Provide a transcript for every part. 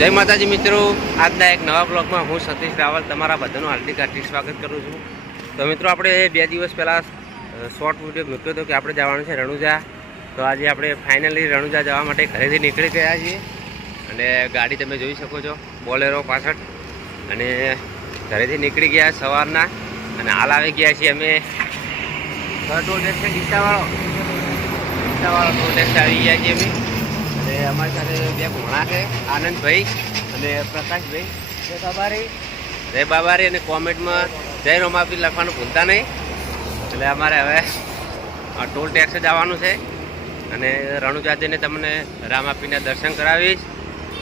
જય માતાજી મિત્રો, આજના એક નવા બ્લોગમાં હું સતીશ રાવલ તમારા બધાનું હાર્દિક સ્વાગત કરું છું। તો મિત્રો આપણે 2 દિવસ પહેલાં શોર્ટ વિડીયો મૂક્યો હતો કે આપણે જવાનું છે રણુજા। તો આજે આપણે ફાઇનલી રણુજા જવા માટે ઘરેથી નીકળી ગયા છીએ અને ગાડી તમે જોઈ શકો છો બોલેરો પાછળ, અને ઘરેથી નીકળી ગયા સવારના અને હાલ આવી ગયા છીએ અમે ટોલ ટેક્સ ડીસાવાળો ટોલ ટેક્સ આવી ગયા છીએ અમે। અને અમારી સાથે 2 ઘોણા છે, આનંદભાઈ અને પ્રકાશભાઈ। જય બાબારી અને કોમેન્ટમાં જય રોમાપી લખવાનું ભૂલતા નહીં। એટલે અમારે હવે ટોલ ટેક્સ જવાનું છે અને રણુજા જઈને તમને રામાપીના દર્શન કરાવીશ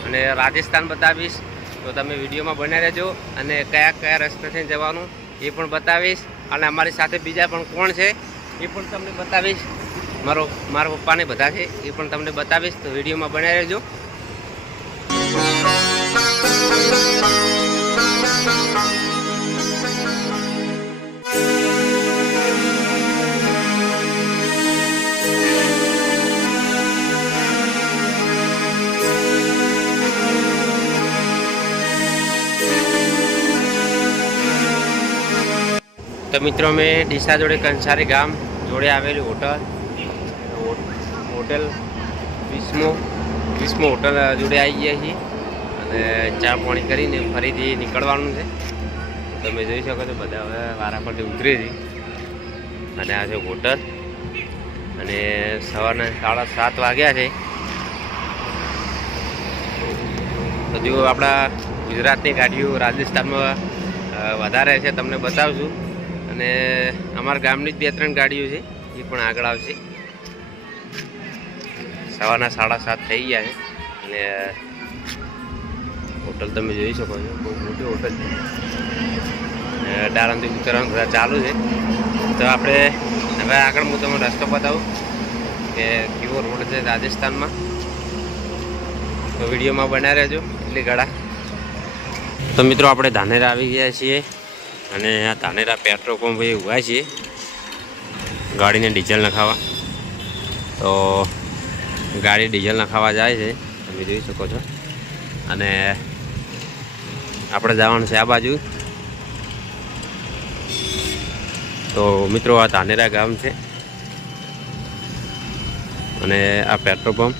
અને રાજસ્થાન બતાવીશ। તો તમે વિડીયોમાં બન્યા રહેજો અને કયા કયા રસ્તેથી જવાનું એ પણ બતાવીશ, અને અમારી સાથે બીજા પણ કોણ છે એ પણ તમને બતાવીશ। મારા પપ્પાને બધા છે એ પણ તમને બતાવીશ, તો વિડીયોમાં બન્યા રહેજો। તો મિત્રો અમે ડીસા જોડે કંસારી ગામ જોડે આવેલી હોટલ વિસ્મો હોટલ જોડે આવી ગયા છીએ અને ચા પાણી કરીને ફરીથી નીકળવાનું છે। તમે જોઈ શકો છો બધા હવે વારા પરથી ઉતરે છે અને આ છે હોટલ, અને સવારના 7:30 વાગ્યા છે। તો જો આપણા ગુજરાતની ગાડીઓ રાજસ્થાનમાં વધારે છે તમને બતાવશું, અને અમારા ગામની જ 2-3 ગાડીઓ છે એ પણ આગળ આવશે। સવારના 7:30 થઈ ગયા છે અને હોટલ તમે જોઈ શકો છો, બહુ મોટી હોટલ છે। ડાળાથી ઉતરવાનું બધા ચાલુ છે। તો આપણે હવે આગળ હું તમને રસ્તો બતાવું કે કેવો રોડ છે રાજસ્થાનમાં, તો વિડીયોમાં બનાવી રહેજો એટલી ઘડા। તો મિત્રો આપણે ધાનેરા આવી ગયા છીએ અને આ ધાનેરા પેટ્રોલ પંપ એ ઉભા છીએ ગાડીને ડીઝલ નખાવા। તો ગાડી ડીઝલ નખાવા જાય છે તમે જોઈ શકો છો, અને આપણે જવાનું છે આ બાજુ। તો મિત્રો આ ધાનેરા ગામ છે અને આ પેટ્રોલ પંપ।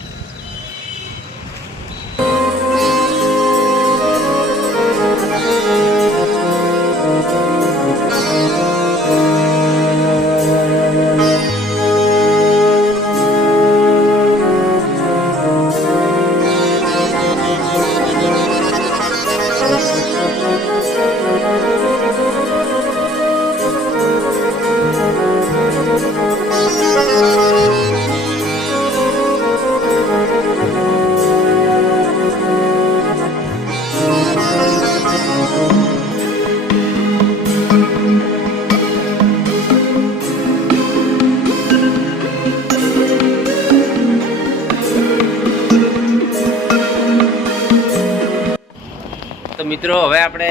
તો મિત્રો હવે આપણે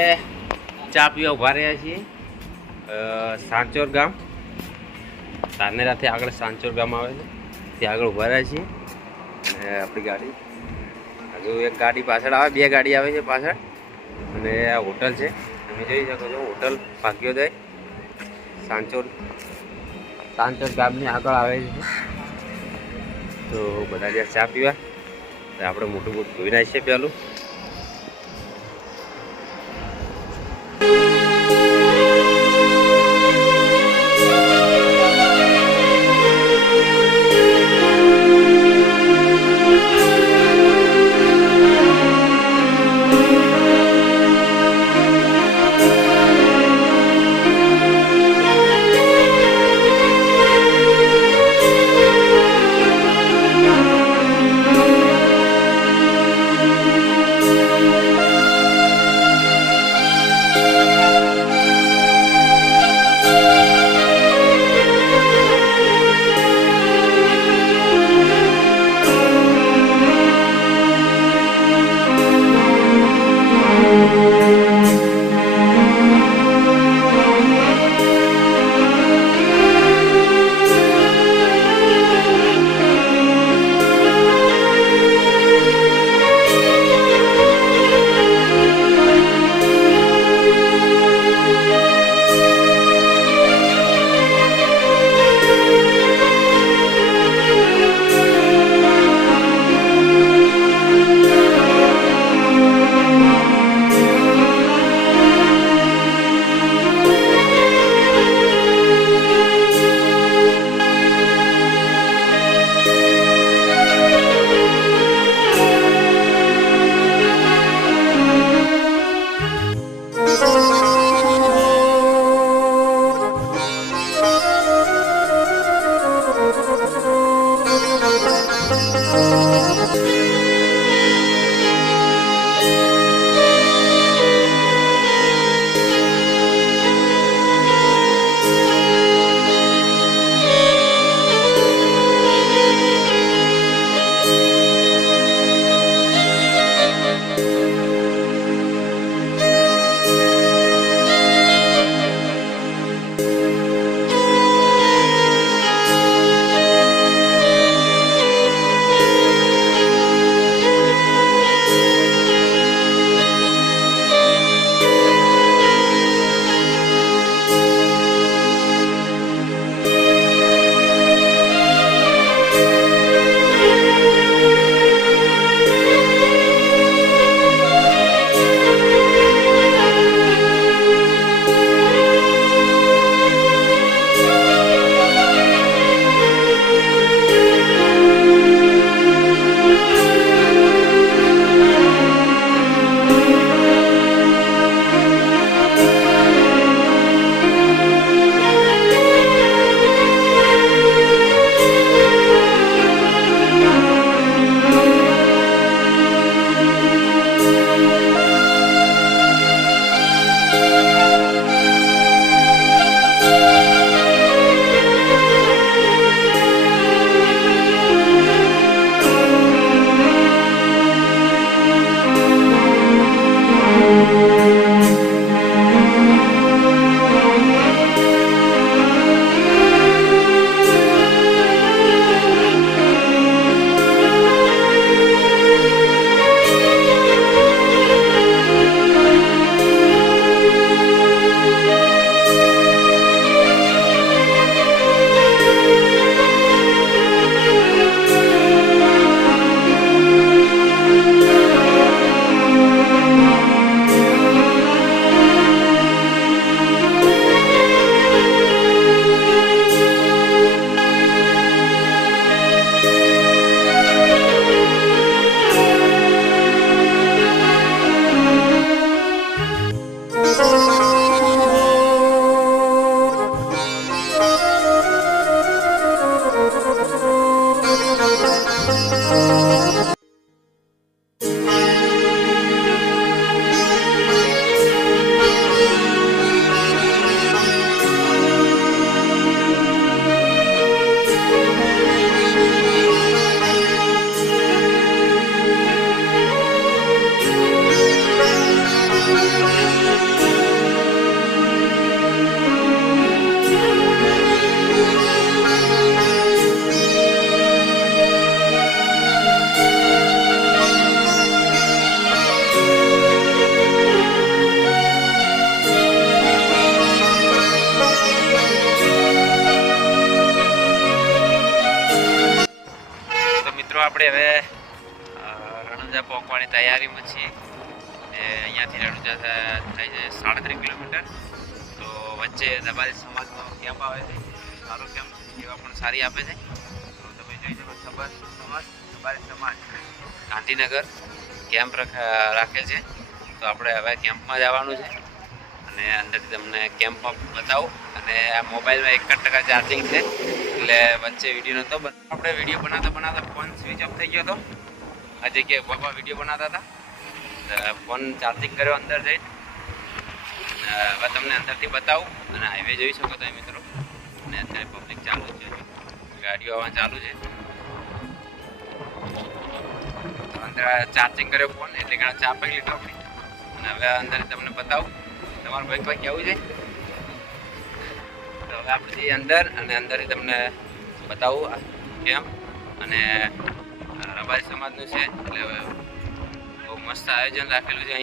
ચા પીવા ઊભા રહ્યા છીએ સાંચોર ગામ, ધાનેરાથી આગળ સાંચોર ગામ આવે છે ત્યાં આગળ ઊભા રહ્યા છીએ। અને આપણી ગાડી હજુ એક ગાડી પાછળ આવે, 2 ગાડી આવે છે પાછળ, અને આ હોટલ છે તમે જોઈ શકો છો, હોટલ ભાગ્યોદય સાંચોર ગામની આગળ આવે છે। તો બધા જ્યાં ચા પીવા આપણે મોટું ધોઈ નાખીએ પહેલું। પહોંચવાની તૈયારીમાં છીએ. અહીંયાથી રણુજા થાય છે 37 કિલોમીટર. તો વચ્ચે દબારી સમાજનો કેમ્પ આવે છે, સારો કેમ્પ સેવા પણ સારી આપે છે. તો તમે જોઈ શકો દબારી સમાજ ગાંધીનગર કેમ્પ રાખેલ છે. તો આપણે હવે કેમ્પમાં જવાનું છે અને અંદરથી તમને કેમ્પમાં બતાવું. અને આ મોબાઈલમાં 1% ચાર્જિંગ છે એટલે વચ્ચે વિડીયો નહોતો. આપણે વિડીયો બનાવતા ફોન સ્વિચ ઓફ થઈ ગયો હતો. આ જગ્યાએ બાબા વિડીયો બનાવતા હતા, ફોન ચાર્જિંગ કર્યો અંદર જઈ. હવે તમને અંદરથી બતાવું. અને હાઈવે જોઈ શકો તમે મિત્રો. અને અત્યારે પબ્લિક ચાલુ છે, ગાડીઓ આવવાનું ચાલુ છે. અંદર ચાર્જિંગ કર્યો ફોન એટલે ઘણા ચા પી લીધો આપણે. અને હવે અંદર તમને બતાવું. તમારું ભાઈ કોઈ કેવું છે? તો હવે આપણે જઈએ અંદર અને અંદરથી તમને બતાવું કેમ. અને રબારી સમાજનું છે એટલે હવે બહુ મસ્ત આયોજન રાખેલું છે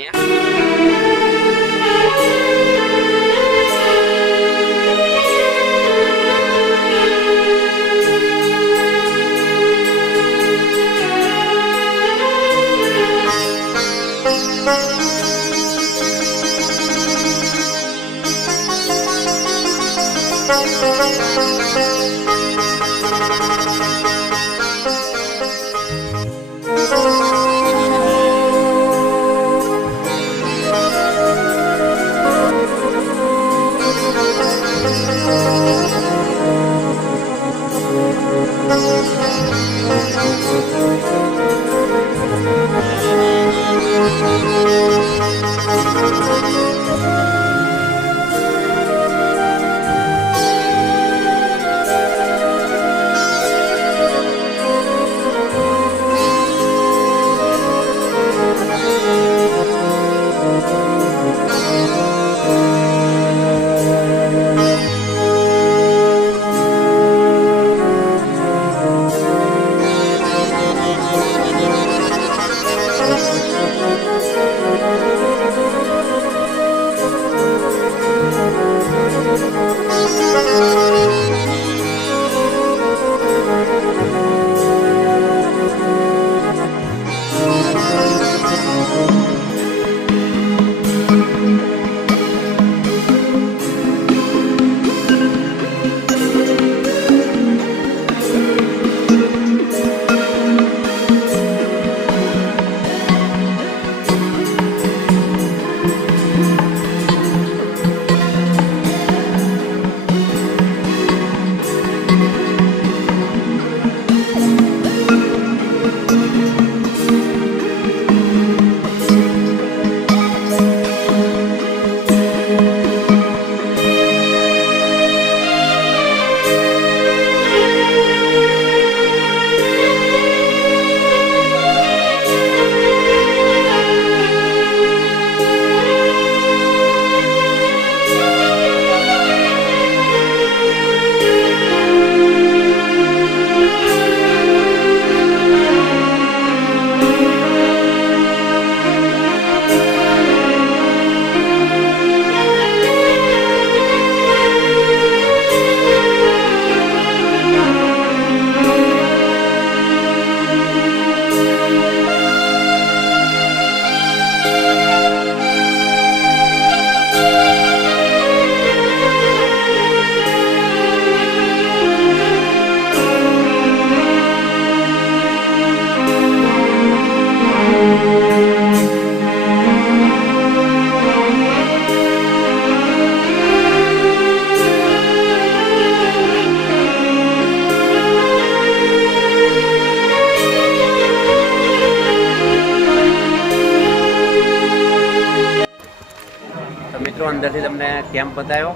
મિત્રો. અંદરથી તમને કેમ્પ બતાવ્યો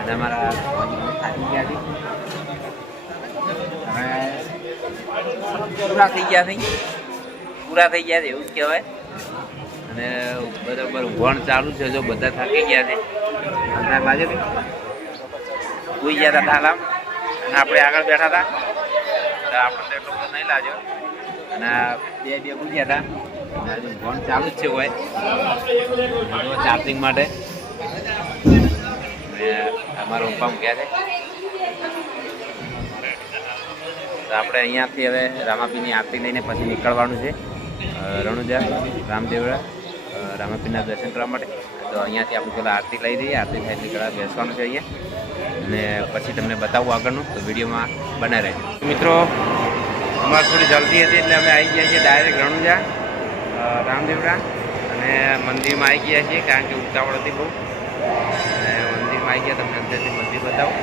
અને અમારા થાકી ગયા હતી. પૂરા થઈ ગયા છે એવું જ કહેવાય. અને બરાબર ઊંઘવાનું ચાલુ છે. જો બધા થાકી ગયા છે, અંદર બાજુ સૂઈ ગયા હતા ઠાલામ. અને આપણે આગળ બેઠા હતા તો આપણને એટલો બધો નહીં લાગ્યો. અને બે પૂછ્યા હતા. હજુ ઊંઘવાનું ચાલુ જ છે હોય ચાર્જિંગ માટે. અમારો પંપ ગયા છે. તો આપણે અહીંયાથી હવે રામાપીરની આરતી લઈને પછી નીકળવાનું છે. રણુજા રામદેવડા રામાપીરના દર્શન કરવા માટે. તો અહીંયાથી આપણે પેલા આરતી લઈ દઈએ. આરતી થાય એટલે પેલા બેસવાનું છે અહીંયા, અને પછી તમને બતાવું આગળનું, તો વિડીયોમાં બને રહેજો. મિત્રો અમારે થોડી જલ્દી હતી એટલે અમે આવી ગયા છીએ ડાયરેક્ટ રણુજા રામદેવડા, અને મંદિરમાં આવી ગયા છીએ કારણ કે ઉતાવળ હતી બહુ. અને મંદિરમાં આવી ગયા, તમને અંદરથી મંદિર બતાવું.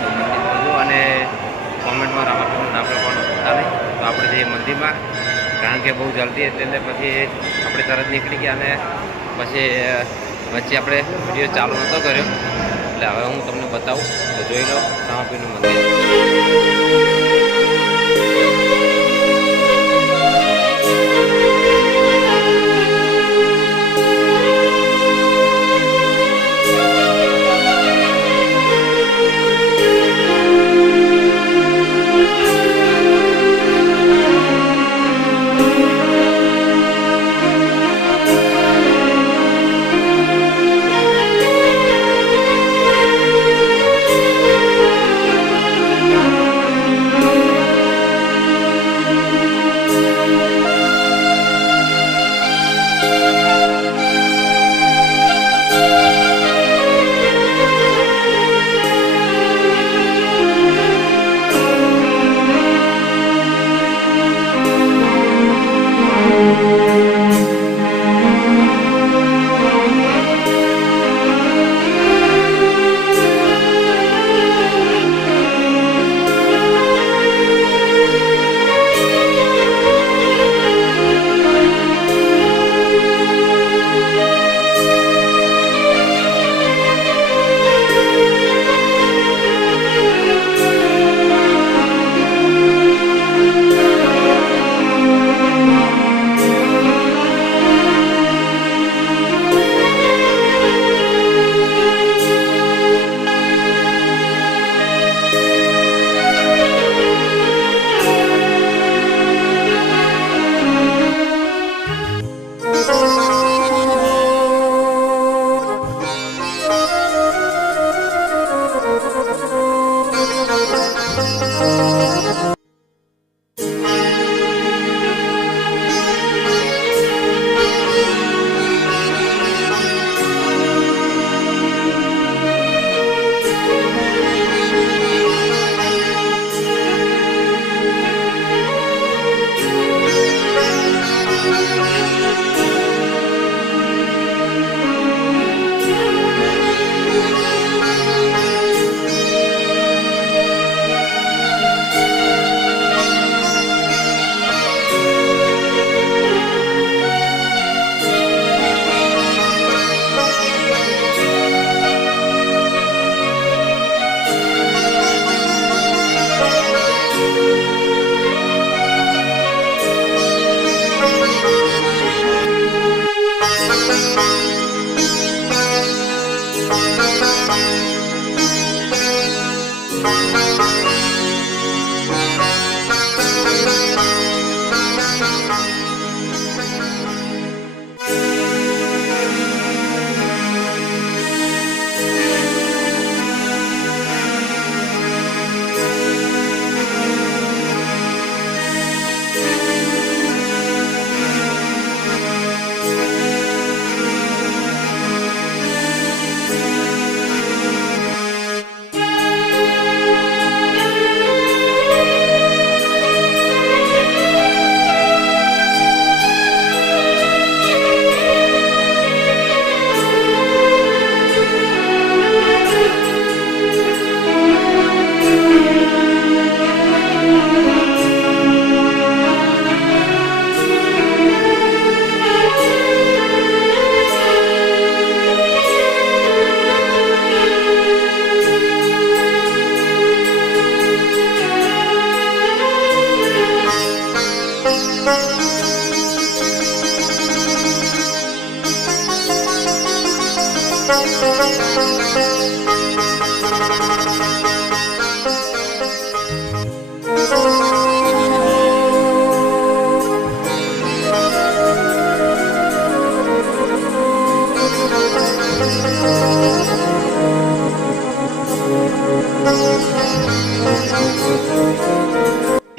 તો મંદિર બધું, અને કોમેન્ટમાં રામાપીરનું નામ લખવાનું ભૂલતા નહીં. તો આપણે જઈએ મંદિરમાં, કારણ કે બહુ જલ્દી હતી એટલે પછી આપણે તરત નીકળી ગયા, અને પછી વચ્ચે આપણે વિડીયો ચાલુ નહોતો કર્યો. એટલે હવે હું તમને બતાવું, તો જોઈ લો રામાપીરનું મંદિર.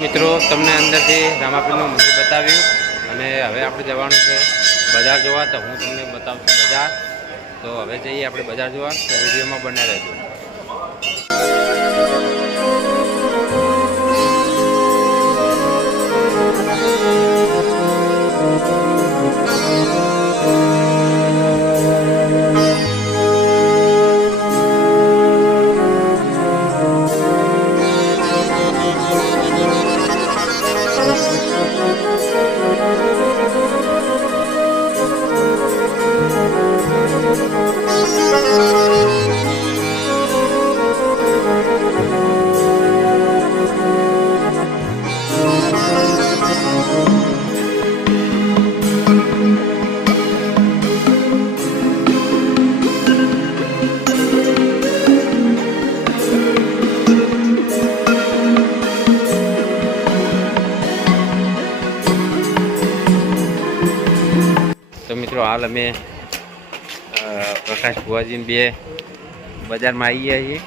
મિત્રો તમને અંદરથી રામાપીરનું મંદિર બતાવ્યું, હવે આપણે જવાનું છે બજાર જોવા, તો હું તમને બતાવું છું બજાર. તો હવે જઈએ આપણે બજાર જોવા, તો વિડીયોમાં બન્યા રહેજો. તો મિત્રો હાલ અમે પ્રકાશ ભુવાજી બે બજારમાં આવી ગયા છીએ,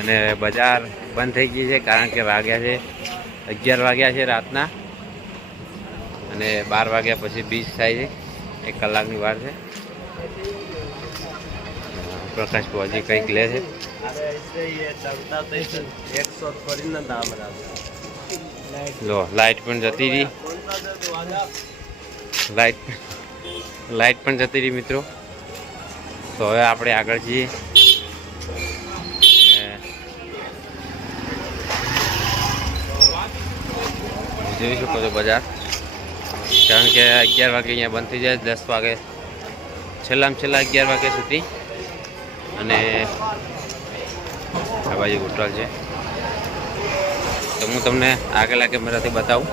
અને બજાર બંધ થઈ ગઈ છે કારણ કે વાગ્યા છે 11 વાગ્યા છે રાતના, અને 12 વાગ્યા પછી બીજ થાય છે, 1 કલાકની વાર છે. પ્રકાશ ભુવાજી કંઈક લે છે. લો લાઇટ પણ જતી રહી, લાઇટ પણ જતી રહી મિત્રો. તો હવે આપણે આગળ જઈએ. જોઈ શકો છો બજાર, કારણ કે 11 વાગે અહીંયા બંધ થઈ જાય, 10 વાગે છેલ્લામાં છેલ્લા 11 વાગ્યા સુધી. અને આ બાજુ હોટલ છે, તો હું તમને આગળના કેમેરાથી બતાવું.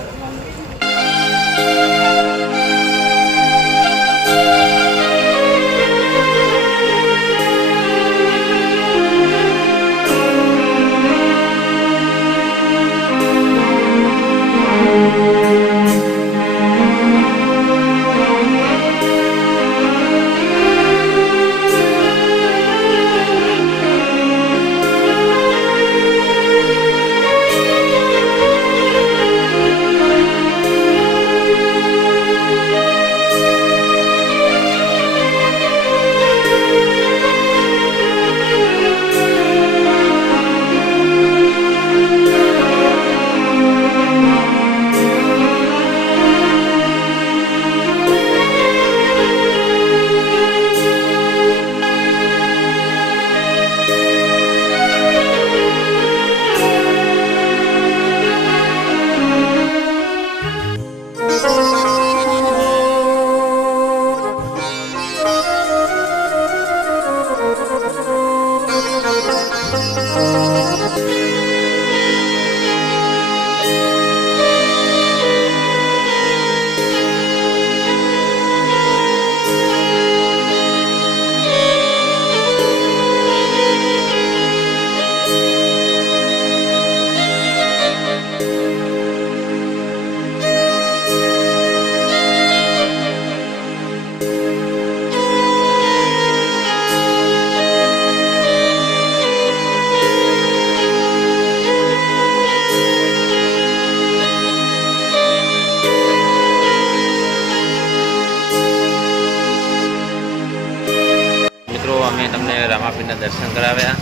અમે તમને રામાપીરના દર્શન કરાવ્યા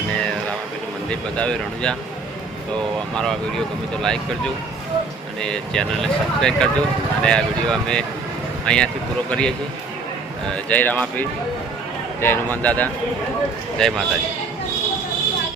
અને રામાપીરનું મંદિર બતાવ્યું રણુજા. તો અમારો આ વિડીયો ગમે તો લાઈક કરજો અને ચેનલને સબસ્ક્રાઈબ કરજો. અને આ વિડીયો અમે અહીંયાથી પૂરો કરીએ છીએ. જય રામાપીર, જય હનુમાન દાદા, જય માતાજી.